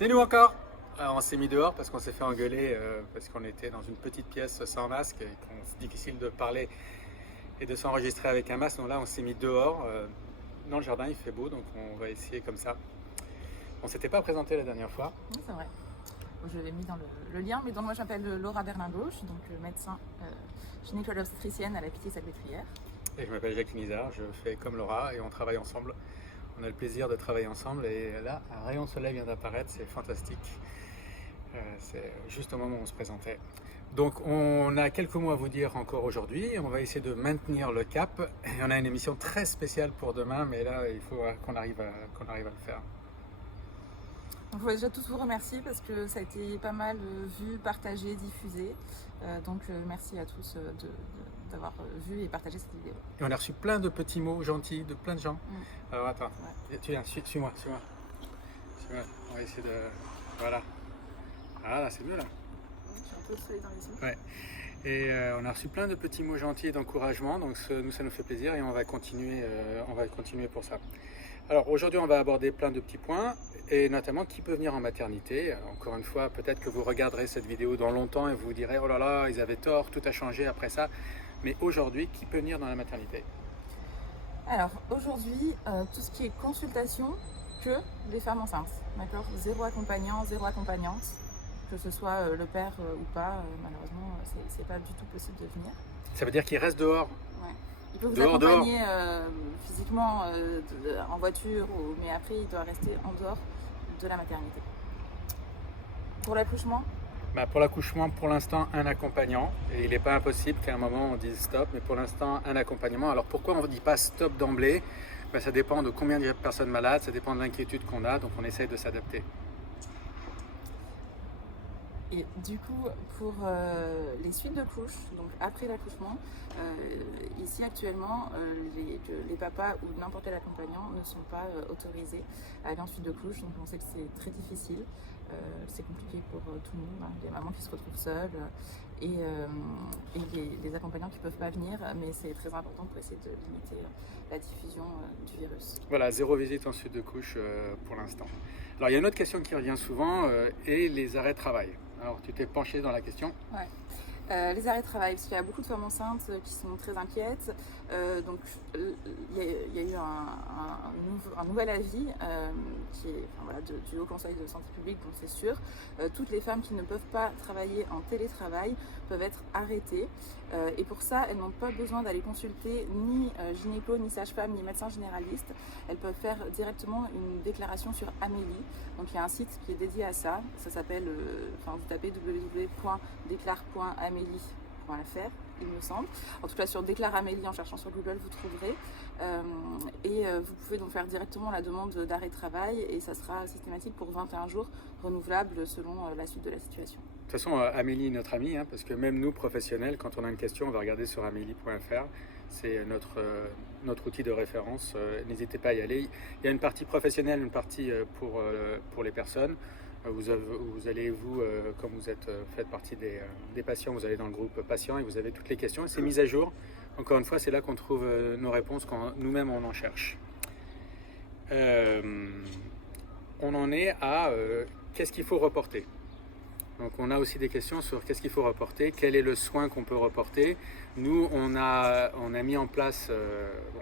C'est nous encore. Alors, on s'est mis dehors parce qu'on s'est fait engueuler parce qu'on était dans une petite pièce sans masque et qu'on c'est difficile de parler et de s'enregistrer avec un masque. Donc là, on s'est mis dehors. Dans le jardin, il fait beau, donc on va essayer comme ça. On s'était pas présenté la dernière fois. Oui, c'est vrai. Je l'ai mis dans le lien, mais donc moi je m'appelle Laura Berlingot, je suis donc médecin gynécologue obstétricienne à la Pitié-Salpêtrière. Et je m'appelle Jacques Nizar, je fais comme Laura et on travaille ensemble. On a le plaisir de travailler ensemble et là, un rayon de soleil vient d'apparaître, c'est fantastique. C'est juste au moment où on se présentait. Donc on a quelques mots à vous dire encore aujourd'hui. On va essayer de maintenir le cap. Et on a une émission très spéciale pour demain, mais là il faut qu'on arrive à le faire. Donc, je voudrais déjà tous vous remercier parce que ça a été pas mal vu, partagé, diffusé. Donc merci à tous d'avoir vu et partagé cette vidéo. Et on a reçu plein de petits mots gentils de plein de gens. Alors attends, tu viens, suis-moi. Suis-moi. On va essayer de... Voilà. Ah là, c'est mieux là. J'ai un peu de soleil dans les yeux. Ouais. Et on a reçu plein de petits mots gentils et d'encouragement, donc nous ça nous fait plaisir et on va continuer pour ça. Alors aujourd'hui on va aborder plein de petits points et notamment qui peut venir en maternité. Encore une fois, peut-être que vous regarderez cette vidéo dans longtemps et vous vous direz oh là là, ils avaient tort, tout a changé après ça. Mais aujourd'hui, qui peut venir dans la maternité? Alors aujourd'hui, tout ce qui est consultation, que les femmes enceintes, d'accord? Zéro accompagnant, zéro accompagnante. Que ce soit le père ou pas, malheureusement, c'est pas du tout possible de venir. Ça veut dire qu'il reste dehors? Ouais. Il peut vous accompagner physiquement en voiture, mais après il doit rester en dehors de la maternité. Pour l'accouchement? Pour l'accouchement, pour l'instant, un accompagnant. Et il n'est pas impossible qu'à un moment on dise stop, mais pour l'instant, un accompagnement. Alors pourquoi on ne dit pas stop d'emblée? Ça dépend de combien de personnes malades, ça dépend de l'inquiétude qu'on a, donc on essaye de s'adapter. Et du coup, pour les suites de couches, donc après l'accouchement, ici actuellement, les papas ou n'importe quel accompagnant ne sont pas autorisés à aller en suite de couches. Donc on sait que c'est très difficile, c'est compliqué pour tout le monde, hein. Les mamans qui se retrouvent seules et les accompagnants qui ne peuvent pas venir, mais c'est très important pour essayer de limiter la diffusion du virus. Voilà, zéro visite en suite de couches pour l'instant. Alors il y a une autre question qui revient souvent, et les arrêts de travail. Alors, tu t'es penché dans la question? Ouais. Les arrêts de travail, parce qu'il y a beaucoup de femmes enceintes qui sont très inquiètes. Donc, il y a eu un nouvel avis qui est du Haut Conseil de santé publique, donc c'est sûr. Toutes les femmes qui ne peuvent pas travailler en télétravail peuvent être arrêtées. Et pour ça, elles n'ont pas besoin d'aller consulter ni gynéco, ni sage-femme, ni médecin généraliste. Elles peuvent faire directement une déclaration sur Amélie. Donc il y a un site qui est dédié à ça. Ça s'appelle, vous tapez www.déclare.amélie.fr, il me semble. En tout cas sur Déclare Amélie en cherchant sur Google, vous trouverez. Vous pouvez donc faire directement la demande d'arrêt de travail et ça sera systématique pour 21 jours, renouvelable selon la suite de la situation. De toute façon, Amélie est notre amie, hein, parce que même nous, professionnels, quand on a une question, on va regarder sur amélie.fr. C'est notre outil de référence. N'hésitez pas à y aller. Il y a une partie professionnelle, une partie pour les personnes. Vous allez, comme vous faites partie des patients, vous allez dans le groupe patients et vous avez toutes les questions. C'est mis à jour. Encore une fois, c'est là qu'on trouve nos réponses quand nous-mêmes on en cherche. On en est à qu'est-ce qu'il faut reporter. Donc on a aussi des questions sur qu'est-ce qu'il faut reporter, quel est le soin qu'on peut reporter. Nous, on a mis en place,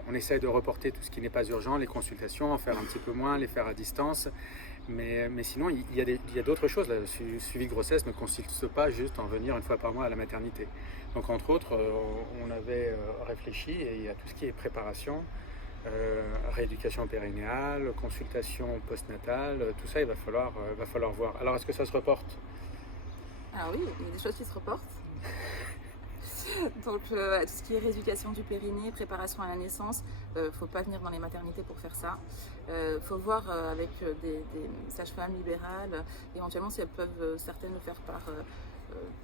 on essaye de reporter tout ce qui n'est pas urgent, les consultations, en faire un petit peu moins, les faire à distance. Mais sinon, il y a d'autres choses. Le suivi de grossesse ne consiste pas juste en venir une fois par mois à la maternité. Donc entre autres, on avait réfléchi et il y a tout ce qui est préparation, rééducation périnéale, consultation postnatale, tout ça, il va falloir voir. Alors est-ce que ça se reporte? Ah oui, il y a des choses qui se reportent. Donc tout ce qui est rééducation du périnée, préparation à la naissance, faut pas venir dans les maternités pour faire ça. Faut voir avec des sages-femmes libérales, éventuellement si elles peuvent certaines le faire par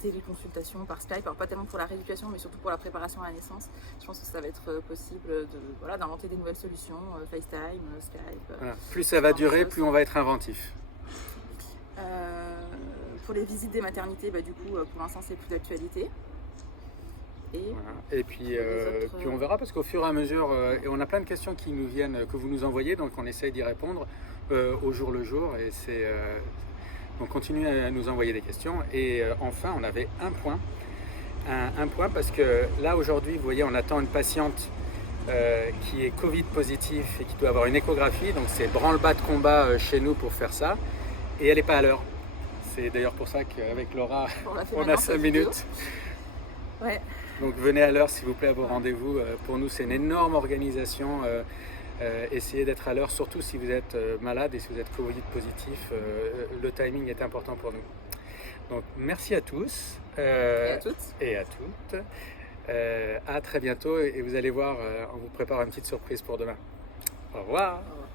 téléconsultation, par Skype, alors pas tellement pour la rééducation mais surtout pour la préparation à la naissance. Je pense que ça va être possible d'inventer des nouvelles solutions, FaceTime, Skype. Voilà. Plus ça va durer, plus on va être inventif. Pour les visites des maternités, du coup pour l'instant c'est plus d'actualité. Et puis on verra parce qu'au fur et à mesure, et on a plein de questions qui nous viennent, que vous nous envoyez, donc on essaye d'y répondre au jour le jour. Et Donc continuez à nous envoyer des questions. Et enfin, on avait un point. Un point parce que là aujourd'hui, vous voyez, on attend une patiente qui est Covid positif et qui doit avoir une échographie. Donc c'est branle-bas de combat chez nous pour faire ça. Et elle n'est pas à l'heure. C'est d'ailleurs pour ça qu'avec Laura, on a 5 minutes. Ouais. Donc venez à l'heure s'il vous plaît à vos rendez-vous. Pour nous, c'est une énorme organisation. Essayez d'être à l'heure, surtout si vous êtes malade et si vous êtes Covid positif. Le timing est important pour nous. Donc merci à tous. Et à toutes. Et à toutes. À très bientôt et vous allez voir, on vous prépare une petite surprise pour demain. Au revoir. Au revoir.